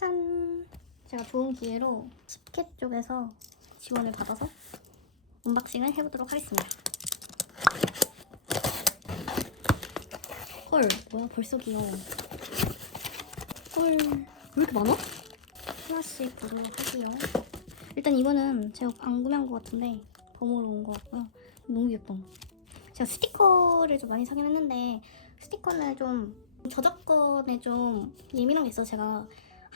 짠! 제가 좋은 기회로 10캣 쪽에서 지원을 받아서 언박싱을 해보도록 하겠습니다. 헐, 뭐야, 벌써 귀여워. 헐, 왜 이렇게 많아? 하나씩 보도록 할게요. 일단 이거는 제가 안 구매한 것 같은데 덤으로 온 것 같고요. 너무 귀엽다. 제가 스티커를 좀 많이 사긴 했는데 스티커는 좀 저작권에 좀 예민한 게 있어서 제가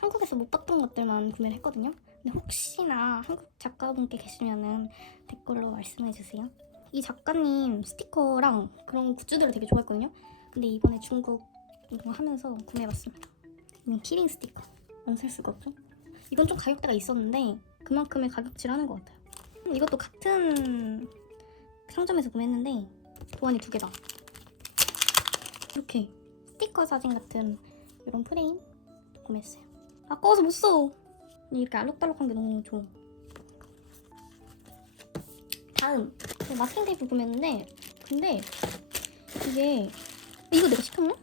한국에서 못 봤던 것들만 구매를 했거든요. 근데 혹시나 한국 작가분께 계시면은 댓글로 말씀해 주세요. 이 작가님 스티커랑 그런 굿즈들을 되게 좋아했거든요. 근데 이번에 중국 하면서 구매해봤습니다. 이건 키링 스티커. 안 살 수가 없죠? 이건 좀 가격대가 있었는데 그만큼의 가격치를 것 같아요. 음, 이것도 같은 상점에서 구매했는데 도안이 두 개다. 이렇게 스티커 사진 같은 이런 프레임 구매했어요. 아까워서 못 써. 이렇게 알록달록한 게 너무 좋아. 다음 마스킹 테이프 구매했는데 근데 이게 이거 내가 시켰나?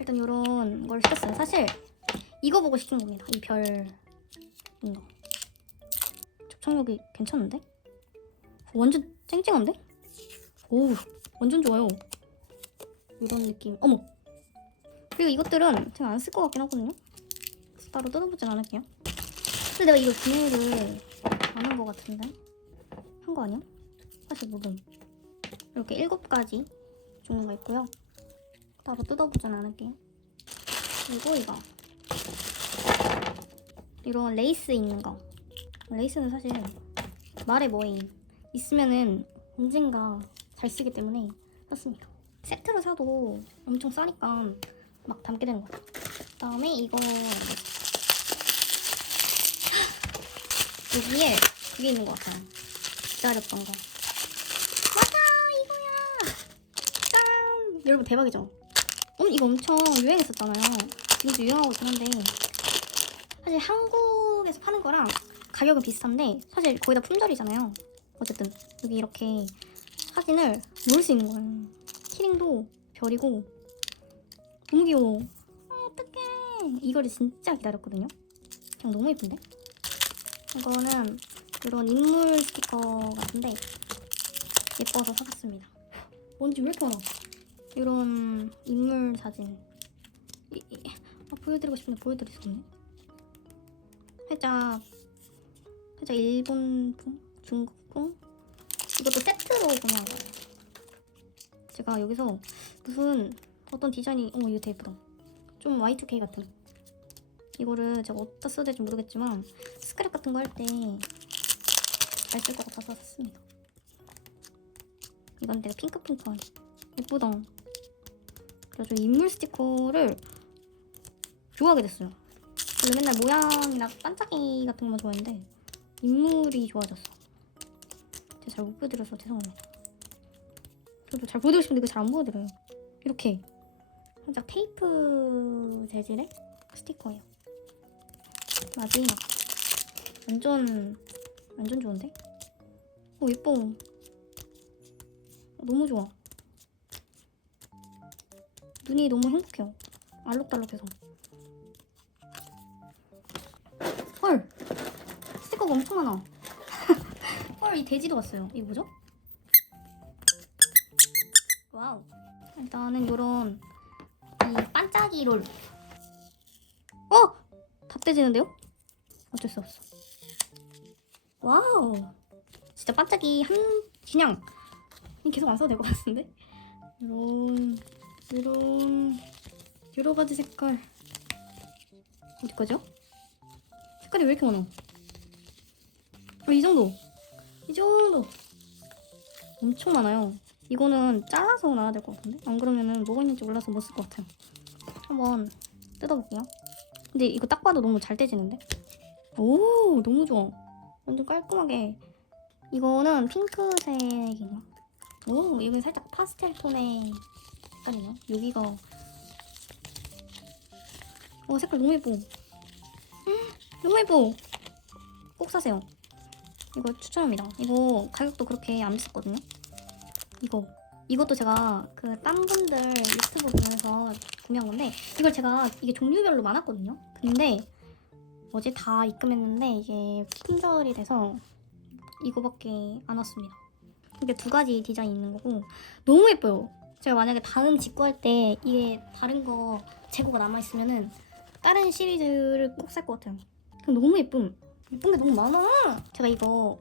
일단 이런 걸 시켰어요. 사실 이거 보고 시킨 겁니다. 이 별 이거 접착력이 괜찮은데? 완전 쨍쨍한데? 오 완전 좋아요. 이런 느낌. 어머. 그리고 이것들은 제가 안 쓸 것 같긴 하거든요. 따로 뜯어보진 않을게요. 근데 내가 이거 구매를 안한 것 같은데? 한 거 아니야? 사실 모름. 이렇게 일곱 가지 종류가 있고요. 따로 뜯어보진 않을게요. 그리고 이거. 이런 레이스 있는 거. 레이스는 사실 말에 뭐에 있으면은 언젠가 잘 쓰기 때문에 샀습니다. 세트로 사도 엄청 싸니까 막 담게 되는 것 같아요. 그다음에 이거 여기에 그게 있는 것 같아요. 기다렸던 거. 맞아 이거야. 짠. 여러분 대박이죠? 어 이거 엄청 유행했었잖아요. 지금도 유행하고 있긴 한데 사실 한국에서 파는 거랑 가격은 비슷한데 사실 거의 다 품절이잖아요. 어쨌든 여기 이렇게 사진을 놓을 수 있는 거예요. 키링도 별이고 너무 귀여워. 아, 어떡해. 이거를 진짜 기다렸거든요. 그냥 너무 예쁜데? 이거는 이런 인물 스티커 같은데 예뻐서 사봤습니다. 뭔지 왜 이렇게 많아? 이런 인물 사진. 이, 이, 아, 보여드리고 싶은데 보여드릴 수 없네. 살짝 살짝 일본풍, 중국풍. 이것도 세트로 구매한 거예요. 제가 여기서 무슨 어떤 디자인이 어머 이거 되게 예쁘다. 좀 Y2K 같은. 이거를 제가 어디다 써야 될지 모르겠지만 스크랩 같은 거 할 때 잘 쓸 것 같아서 샀습니다. 이건 내가 핑크핑크한 예쁘다. 그래서 인물 스티커를 좋아하게 됐어요. 원래 맨날 모양이나 반짝이 같은 것만 좋아했는데 인물이 좋아졌어. 제가 잘 못 보여드려서 죄송합니다. 저도 잘 보여드리고 싶은데 이거 잘 안 보여드려요. 이렇게 살짝 테이프 재질의 스티커예요. 마지막 완전 완전 좋은데? 오 예뻐. 너무 좋아. 눈이 너무 행복해요. 알록달록해서. 헐! 스티커가 엄청 많아. 헐, 이 돼지도 왔어요. 이거 뭐죠? 와우. 일단은 요런 이 반짝이 롤. 어! 다 떼지는데요? 어쩔 수 없어. 와우. 진짜 반짝이 한 그냥 계속 안 써도 될 것 같은데? 요런 요런 여러 가지 색깔 어디 거죠? 색깔이 왜 이렇게 많아? 어, 이 정도 이 정도 엄청 많아요 이거는 잘라서 놔야 될 것 같은데? 안 그러면은 뭐가 있는지 몰라서 못 쓸 것 같아요. 한번 뜯어볼게요. 근데 이거 딱 봐도 너무 잘 떼지는데? 오 너무 좋아. 완전 깔끔하게. 이거는 핑크색인가? 오 이건 살짝 파스텔 톤의 색깔이네 여기가. 어 색깔 너무 예뻐. 너무 예뻐. 꼭 사세요. 이거 추천합니다. 이거 가격도 그렇게 안 비쌌거든요 이거 이것도 제가 그 딴 분들 유튜브 보면서 구매한 건데 이걸 제가 이게 종류별로 많았거든요. 근데 어제 다 입금했는데 이게 품절이 돼서 이거밖에 안 왔습니다. 이게 두 가지 디자인 있는 거고 너무 예뻐요. 제가 만약에 다음 직구 할 때 이게 다른 거 재고가 남아 있으면은 다른 시리즈를 꼭 살 것 같아요. 너무 예쁨. 예쁜 게 너무 많아. 제가 이거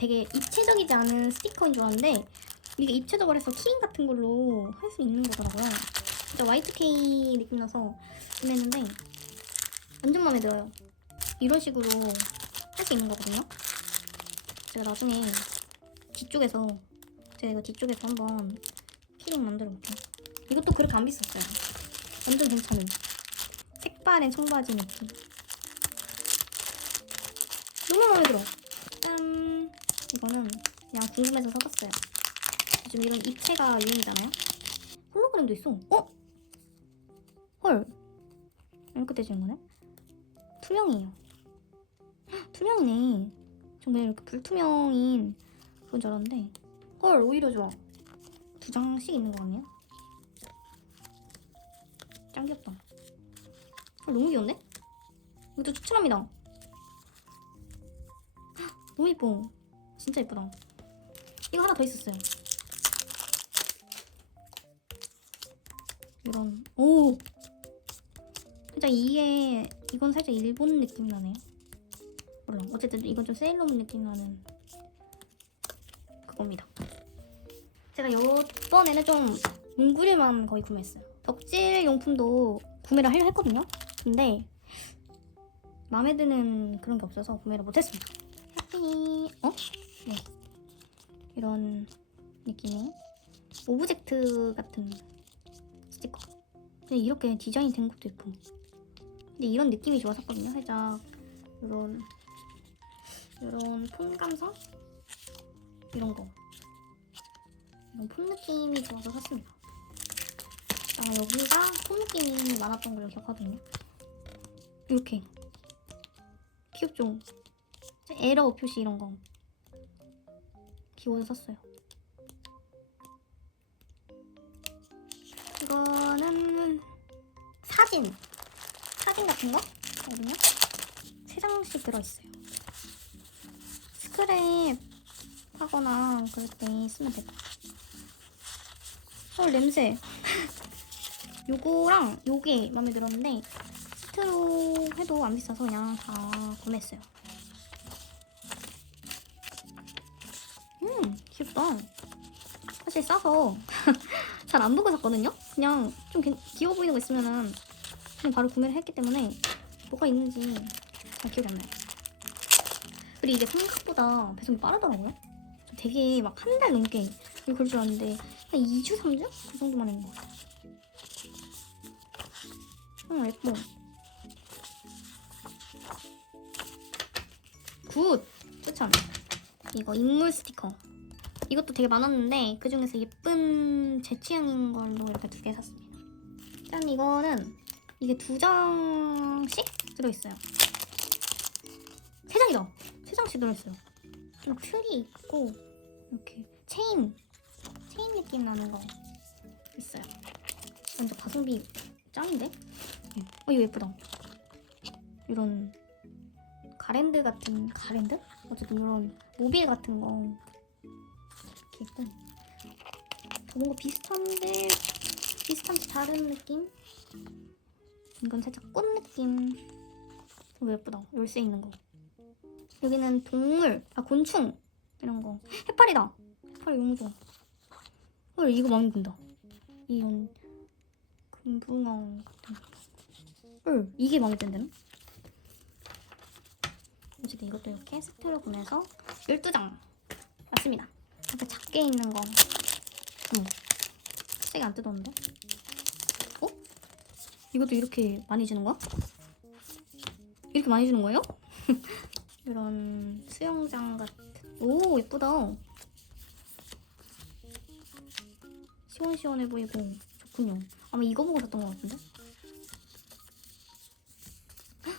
되게 입체적이지 않은 스티커인 줄 알았는데 이게 입체적으로 해서 키링 같은 걸로 할 수 있는 거더라고요. 진짜 Y2K 느낌 나서 구매했는데 완전 마음에 들어요. 이런 식으로 할 수 있는 거거든요. 제가 나중에 뒤쪽에서 제가 이거 뒤쪽에서 한번 키링 만들어 볼게요. 이것도 그렇게 안 비쌌어요. 완전 괜찮은 색바랜 청바지 느낌. 너무 마음에 들어. 짠. 이거는 그냥 궁금해서 사봤어요. 요즘 이런 입체가 유행이잖아요. 홀로그램도 있어. 어? 헐. 이렇게 되지는 거네? 투명이에요. 헉, 투명이네. 정말 이렇게 불투명인 그런 줄 알았는데. 헐, 오히려 좋아. 두 장씩 있는 거 같네요. 짱 귀엽다. 헐, 너무 귀엽네? 이것도 추천합니다. 헉, 너무 예뻐. 진짜 예쁘다. 이거 하나 더 있었어요. 이런 오 살짝 이게 이건 살짝 일본 느낌 나네. 몰라. 어쨌든 이건 좀 세일러문 느낌 나는 그겁니다. 제가 이번에는 좀 문구류만 거의 구매했어요. 덕질 용품도 구매를 하려 했거든요. 근데 마음에 드는 그런 게 없어서 구매를 못했습니다. 하피 어? 네. 이런 느낌의 오브젝트 같은 스티커. 근데 이렇게 디자인 된 것도 예뻐. 근데 이런 느낌이 좋아서 샀거든요. 살짝 이런 이런 폰 감성 이런 거. 이런 폰 느낌이 좋아서 샀습니다. 아 여기가 폰 느낌이 많았던 걸로 기억하거든요. 이렇게 귀엽죠? 에러 표시 이런 거 기호서 샀어요. 이거는 사진 사진 같은 거 거든요. 세 장씩 들어있어요. 스크랩 하거나 그럴 때 쓰면 될 것 같아요. 어 냄새. 요거랑 요게 마음에 들었는데 스트로 해도 안 비싸서 그냥 다 구매했어요. 음 귀엽다. 사실 싸서 잘 안 보고 샀거든요. 그냥 좀 괜- 귀여워 보이는 거 있으면은 그냥 바로 구매를 했기 때문에 뭐가 있는지 잘 기억이 안 나요. 그리고 이게 생각보다 배송이 빠르더라고요. 저 되게 막 한 달 넘게 이걸 걸줄 알았는데 한 2주, 3주? 그 정도만 했는 것 같아요. 응, 예뻐. 굿! 추천. 이거 인물 스티커. 이것도 되게 많았는데 그 중에서 예쁜 제 취향인 걸로 이렇게 두 개 샀습니다. 짠 이거는 이게 두 장씩 들어있어요. 세 장이다. 세 장씩 들어있어요. 이렇게 틀이 있고 이렇게 체인 체인 느낌 나는 거 있어요. 완전 가성비 짱인데? 네. 어 이거 예쁘다. 이런 가랜드 같은 가랜드? 어쨌든 이런 모빌 같은 거 이렇게 있고 더 뭔가 비슷한데 비슷한데 다른 느낌? 이건 살짝 꽃 느낌. 이거 예쁘다. 열쇠 있는 거. 여기는 동물. 아 곤충. 이런 거. 해파리다. 해파리 좋아. 헐 이거 마음에 든다. 이런 금붕어. 거헐 이게 마음에 든다네? 어쨌든 이것도 이렇게 세트로 구매해서 12장 맞습니다 이렇게 작게 있는 거. 어머 세게 안 뜯었는데? 어? 이것도 이렇게 많이 주는 거야? 이렇게 많이 주는 거예요? 이런 수영장 같은. 오 예쁘다. 시원시원해 보이고 좋군요. 아마 이거 보고 샀던 것 같은데? 헉,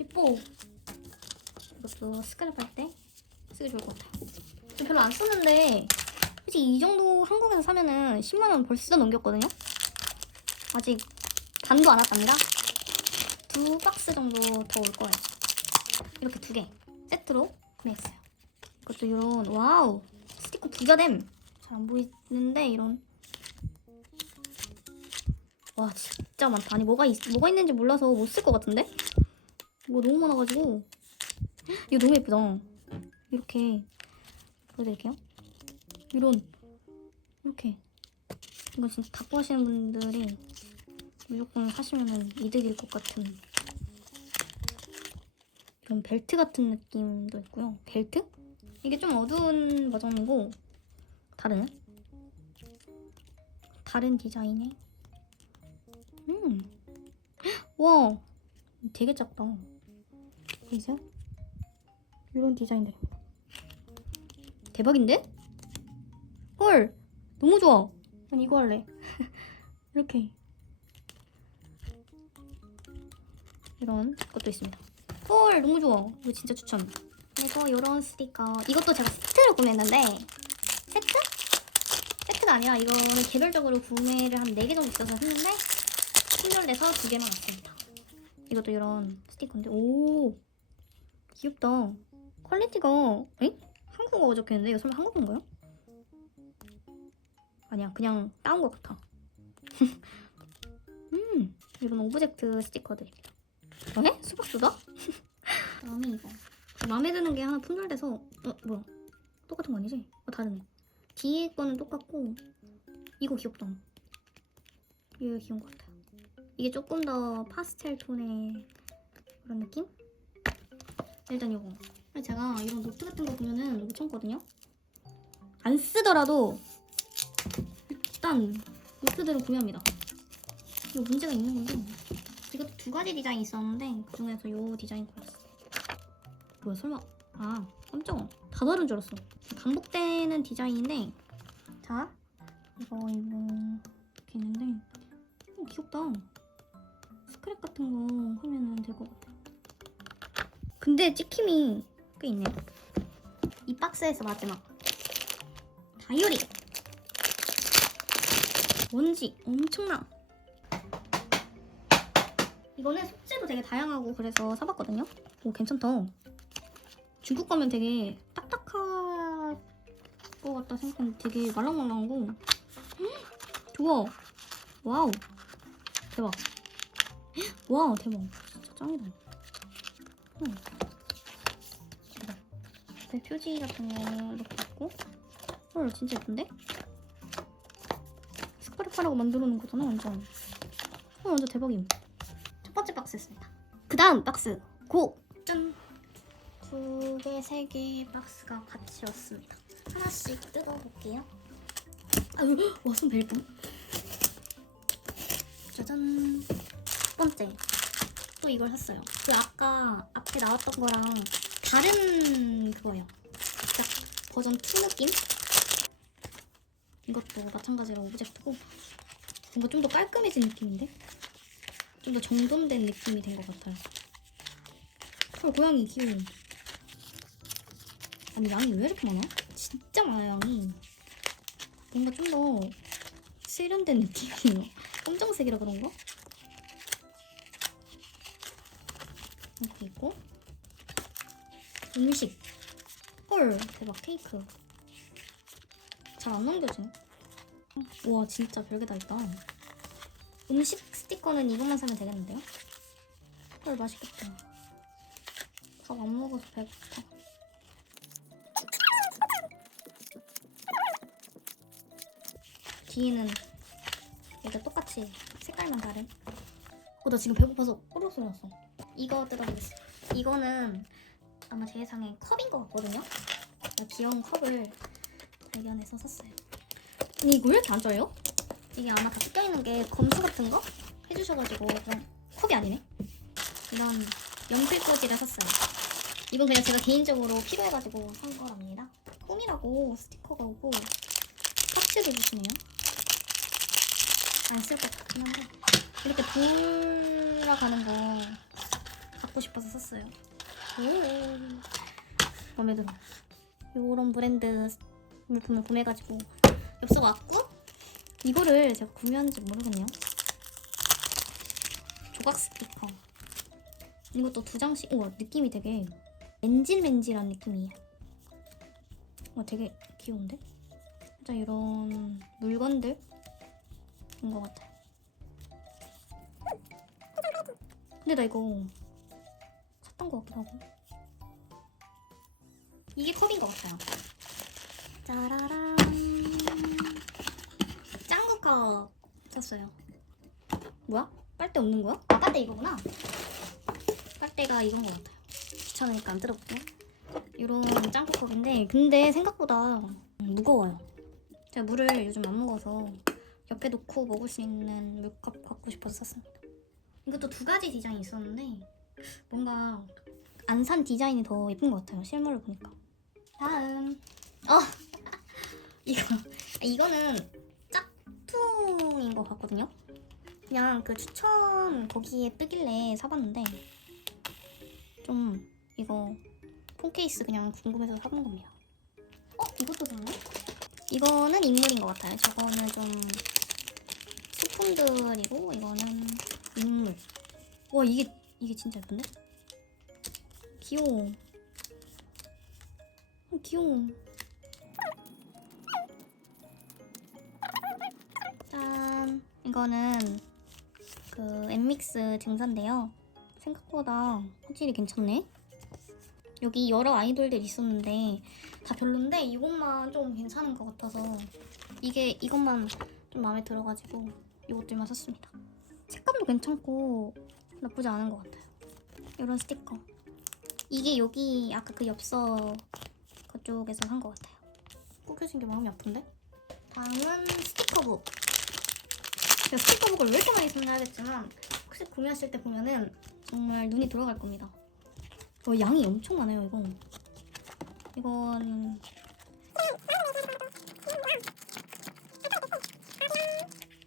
예뻐. 이것도 스크랩 할 때 쓰기 좋을 것 같아요. 저 별로 안 쓰는데 솔직히 이 정도 한국에서 사면은 10만 원 벌써 넘겼거든요 아직 반도 안 왔답니다. 두 박스 정도 더 올 거예요. 이렇게 두 개 세트로 구매했어요. 이것도 이런 와우 스티커 부자됨. 잘 안 보이는데 이런 와 진짜 많다. 아니 뭐가 있, 뭐가 있는지 몰라서 못 쓸 것 같은데? 뭐 너무 많아가지고 이거 너무 예쁘다. 이렇게 보여드릴게요. 이런 이렇게 이거 진짜 닦고 하시는 분들이 무조건 사시면 이득일 것 같은 이런 벨트 같은 느낌도 있고요. 벨트? 이게 좀 어두운 버전이고 다른 다른 디자인의 음. 와 되게 작다. 보이세요? 이런 디자인들입니다. 대박인데? 헐 너무 좋아. 난 이거 할래. 이렇게 이런 것도 있습니다. 헐 너무 좋아. 이거 진짜 추천. 그래서 이런 스티커 이것도 제가 세트로 구매했는데 세트? 세트가 아니라 이거는 개별적으로 구매를 한 4개 정도 있어서 했는데 품절돼서 두 개만 왔습니다. 이것도 이런 스티커인데 오 귀엽다. 퀄리티가 에? 한국어 적혀있는데 이거 설마 한국어인가요? 아니야 그냥 따온 것 같아. 음 이런 오브젝트 스티커들입니다. 에? 수박 수다? 그다음에 이거 마음에 드는 게 하나 품절돼서 어 뭐야 똑같은 거 아니지? 어 다르네. 뒤에 거는 똑같고 이거 귀엽다. 이거 귀여운 것 같아요. 이게 조금 더 파스텔 톤의 그런 느낌? 일단 이거 제가 이런 노트 같은 거 보면은 못 참거든요. 안 쓰더라도 일단 노트들은 구매합니다. 이거 문제가 있는 건데 이것도 두 가지 디자인이 있었는데 그 중에서 이 디자인 골랐어. 뭐야 설마 아 깜짝아 다 다른 줄 알았어. 반복되는 디자인인데 자 이거 이거 이렇게 있는데 어, 귀엽다. 스크랩 같은 거 하면은 될 것 같아. 근데 찍힘이 꽤 있네요. 이 박스에서 마지막 다이어리 먼지 엄청나. 이거는 속재도 되게 다양하고 그래서 사봤거든요. 오 괜찮다. 중국 가면 되게 딱딱할 것 같다 생각했는데 되게 말랑말랑하고 헉, 좋아. 와우 대박. 와 대박 진짜 짱이다. 응. 네, 표지 같은 거 이렇게 있고 헐 진짜 예쁜데? 스크랩하라고 만들어 놓은 거잖아 완전. 어 완전 대박임. 첫 번째 박스였습니다. 그 다음 박스 고! 짠! 두 개, 세개 박스가 같이 왔습니다. 하나씩 뜯어볼게요. 아유, 와손 벨분. 짜잔. 첫 번째. 또 이걸 샀어요. 그 아까 앞에 나왔던 거랑 다른 그거예요. 딱 버전 2 느낌? 이것도 마찬가지로 오브젝트고 뭔가 좀 더 깔끔해진 느낌인데? 좀 더 정돈된 느낌이 된 것 같아요. 헐, 고양이 귀여워. 아니, 양이 왜 이렇게 많아? 진짜 많아요, 양이. 뭔가 좀 더 세련된 느낌이에요. 검정색이라 그런가? 음식. 헐, 대박, 케이크. 잘 안 넘겨지네. 와, 진짜 별게 다 있다. 음식 스티커는 이것만 사면 되겠는데요? 헐 맛있겠다. 밥 안 먹어서 배고파. 뒤에는 얘가 똑같이 색깔만 다른. 어, 나 지금 배고파서 꼬르륵 소리 났어. 이거 뜯어보겠습니다. 이거는 아마 제 예상에 컵인 것 같거든요. 나 귀여운 컵을 발견해서 샀어요. 근데 이거 왜 이렇게 안 쪄요? 이게 아마 다 뜯겨있는 게 검수 같은 거 해주셔가지고 그냥 컵이 아니네 이런 연필 꽂이를 샀어요 이건 그냥 제가 개인적으로 필요해가지고 산 거랍니다 꿈이라고 스티커가 오고 파츠도 주시네요 안 쓸 것 같긴 한데 이렇게 돌아가는 거 갖고 싶어서 샀어요 오 마음에 들어 요런 브랜드 물품을 구매해가지고 엽서가 왔고 이거를 제가 구매한지 모르겠네요. 조각 스티커. 이것도 두 장씩. 우와 느낌이 되게 맨질맨질한 느낌이에요. 와 되게 귀여운데? 진짜 이런 물건들인 것 같아요. 근데 나 이거 샀던 것 같기도 하고. 이게 컵인 것 같아요. 짜라란. 짱구컵 샀어요. 뭐야? 빨대 없는 거야? 아 빨대 이거구나. 빨대가 이건 것 같아요. 귀찮으니까 안 뜯어볼게요. 이런 짱구컵인데 근데 생각보다 무거워요. 제가 물을 요즘 안 먹어서 옆에 놓고 먹을 수 있는 물컵 갖고 싶어서 샀습니다. 이것도 두 가지 디자인이 있었는데 뭔가 안 산 디자인이 더 예쁜 것 같아요. 실물을 보니까. 다음. 어 이거 이거는 짝퉁인 것 같거든요. 그냥 그 추천 거기에 뜨길래 사봤는데 좀 이거 폰 케이스 그냥 궁금해서 사본 겁니다. 어 이것도 좋네. 이거는 인물인 것 같아요. 저거는 좀 소품들이고 이거는 인물. 와 이게 이게 진짜 예쁜데? 귀여워. 어, 귀여워. 짠. 이거는 그 엠믹스 증사인데요. 생각보다 화질이 괜찮네. 여기 여러 아이돌들 있었는데 다 별론데 이것만 좀 괜찮은 것 같아서 이게 이것만 좀 마음에 들어가지고 이것들만 샀습니다. 색감도 괜찮고 나쁘지 않은 것 같아요. 이런 스티커. 이게 여기 아까 그 엽서 그쪽에서 산것 같아요. 꾸겨진 게 마음이 아픈데? 다음은 스티커북. 제가 스티커북을 왜 이렇게 많이 샀나 하겠지만 혹시 구매하실 때 보면은 정말 눈이 돌아갈 겁니다. 어, 양이 엄청 많아요, 이건. 이건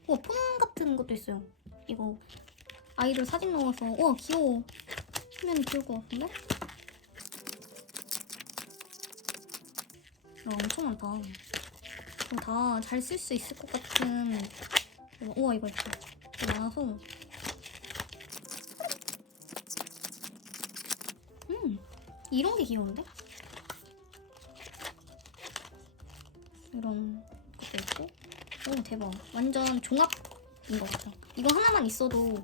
어, 폰 같은 것도 있어요. 이거 아이돌 사진 넣어서 와 귀여워. 하면 귀여울 것 같은데? 와, 엄청 많다. 다 잘 쓸 수 있을 것 같은 우와 이거. 이거 많아서 음 이런 게 귀여운데? 이런 것도 있고 오 대박 완전 종합인 것 같아 이거 하나만 있어도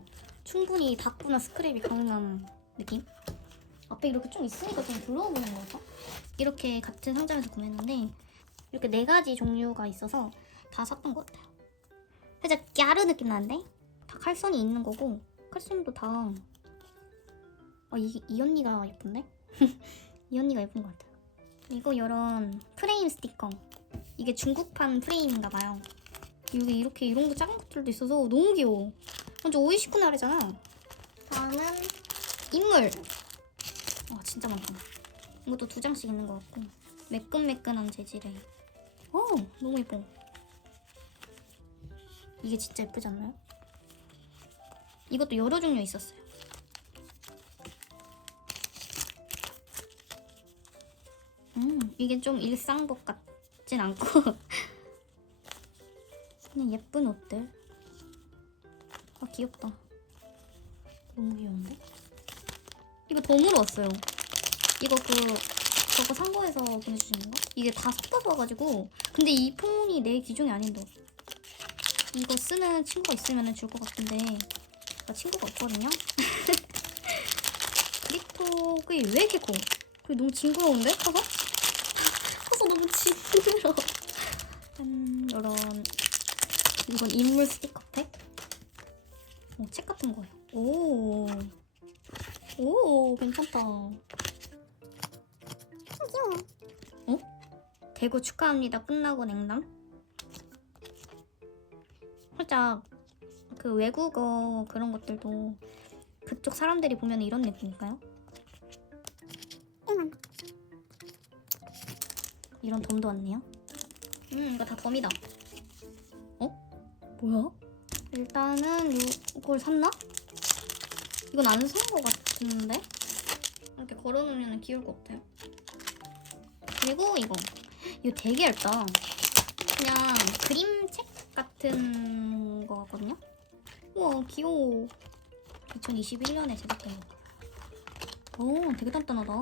충분히 닦거나 스크랩이 가능한 느낌? 앞에 이렇게 좀 있으니까 좀것 같아 이렇게 같은 상점에서 구매했는데 이렇게 네 가지 종류가 있어서 다 샀던 것 같아요 살짝 까르 느낌 나는데? 다 칼선이 있는 거고 칼선도 다 아, 이, 이 언니가 예쁜데? 이 언니가 예쁜 것 같아요 그리고 이런 프레임 스티커 이게 중국판 프레임인가 봐요. 여기 이렇게 이런 거 작은 것들도 있어서 너무 귀여워. 완전 오이시쿠나레잖아. 다음은 인물. 와 진짜 많다. 이것도 두 장씩 있는 것 같고 매끈매끈한 재질의. 어 너무 예뻐. 이게 진짜 예쁘지 않나요? 이것도 여러 종류 있었어요. 음 이게 좀 일상복 같진 않고 그냥 예쁜 옷들 아 귀엽다 너무 귀여운데? 이거 덤으로 왔어요 이거 그 저거 상고에서 보내주신 건가? 이게 다 섞어서 와가지고 근데 이 폰이 내 기종이 아닌데 이거 쓰는 친구가 있으면 줄 것 같은데 나 친구가 없거든요? 그립톡이 왜 이렇게 커? 그게 너무 징그러운데? 커서? 커서 너무 징그러 음, 이런 이건 인물 스티커팩? 어, 책 같은 거예요. 오, 오, 괜찮다. 귀여워. 어? 대구 축하합니다. 끝나고 냉담. 살짝 그 외국어 그런 것들도 그쪽 사람들이 보면 이런 느낌일까요? 이런 덤도 왔네요. 음, 이거 다 덤이다. 어? 뭐야? 일단은 이걸 샀나? 이건 안산거 같은데? 이렇게 걸어놓으면 귀여울 것 같아요. 그리고 이거. 이거 되게 얇다. 그냥 그림책 같은 거 같거든요? 우와, 귀여워. 2021년에 제작된 거. 오, 되게 단단하다.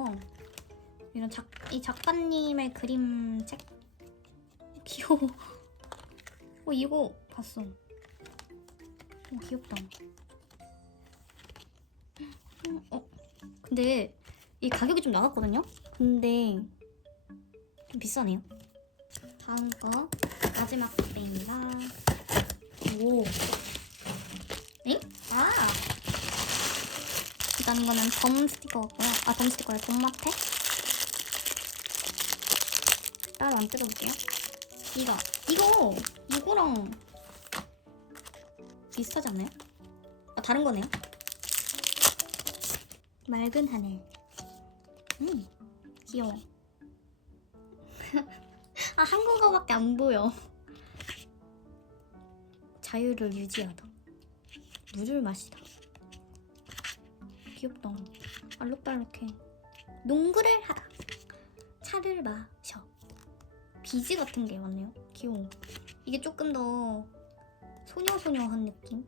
이런 작, 이 작가님의 그림책? 귀여워. 어, 이거 봤어. 어, 귀엽다. 음, 어, 근데 이 가격이 좀 나갔거든요? 근데 좀 비싸네요. 다음 거 마지막 박대입니다. 오. 엥? 아. 일단 이거는 덤 스티커고요. 아, 덤 스티커래. 덤마테. 따로 안 뜯어볼게요. 이거. 이거. 이거랑 비슷하지 않나요? 아, 다른 거네요. 맑은 하늘. 음, 귀여워. 아, 한국어밖에 안 보여. 자유를 유지하다. 물을 마시다. 귀엽다. 알록달록해. 농구를 하다. 차를 마셔. 비즈 같은 게 많네요. 귀여워. 이게 조금 더 소녀소녀한 느낌?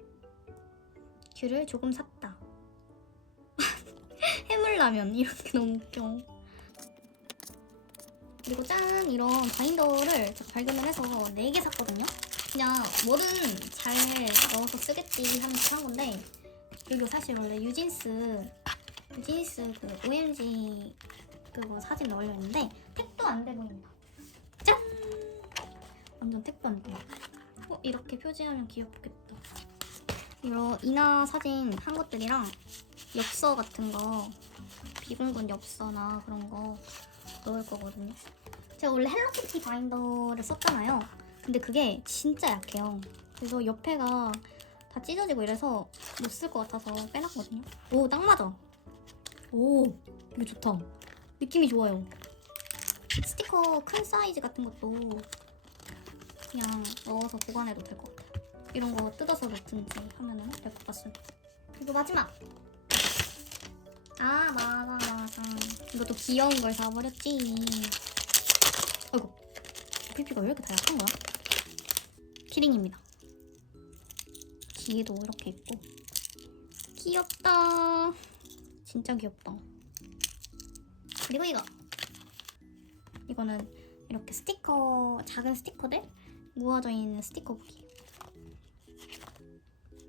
귤을 조금 샀다. 해물라면 이렇게 너무 웃겨. 그리고 짠 이런 바인더를 발견을 해서 4개 샀거든요. 그냥 뭐든 잘 넣어서 쓰겠지 하면서 산 건데 그리고 사실 원래 유진스 유진스 그 OMG 그거 사진 넣으려 했는데 택도 안 돼 보입니다. 짠! 완전 택도 안 돼. 어, 이렇게 표지하면 귀엽겠다. 이런 이나 사진 한 것들이랑 엽서 같은 거 비공군 엽서나 그런 거 넣을 거거든요. 제가 원래 헬로키티 바인더를 썼잖아요. 근데 그게 진짜 약해요. 그래서 옆에가 다 찢어지고 이래서 못 쓸 것 같아서 빼놨거든요. 오, 딱 맞아. 오, 이거 좋다. 느낌이 좋아요. 스티커 큰 사이즈 같은 것도 그냥 넣어서 보관해도 될 것 같아요. 이런 거 뜯어서 넣든지 하면은 될 것 같습니다. 그리고 마지막. 아, 맞아, 맞아. 이것도 귀여운 걸 사버렸지. 아이고. PP가 왜 이렇게 다 약한 거야? 키링입니다. 뒤에도 이렇게 있고. 귀엽다. 진짜 귀엽다. 그리고 이거. 이거는 이렇게 스티커, 작은 스티커들 모아져 있는 스티커 북이.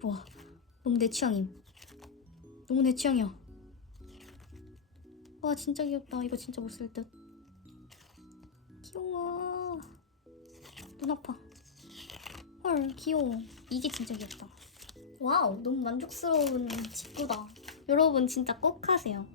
와, 너무 내 취향임. 너무 내 취향이야. 와, 진짜 귀엽다. 이거 진짜 못 쓸 듯. 귀여워. 눈 아파. 헐, 귀여워. 이게 진짜 귀엽다. 와우, 너무 만족스러운 직구다. 여러분 진짜 꼭 하세요.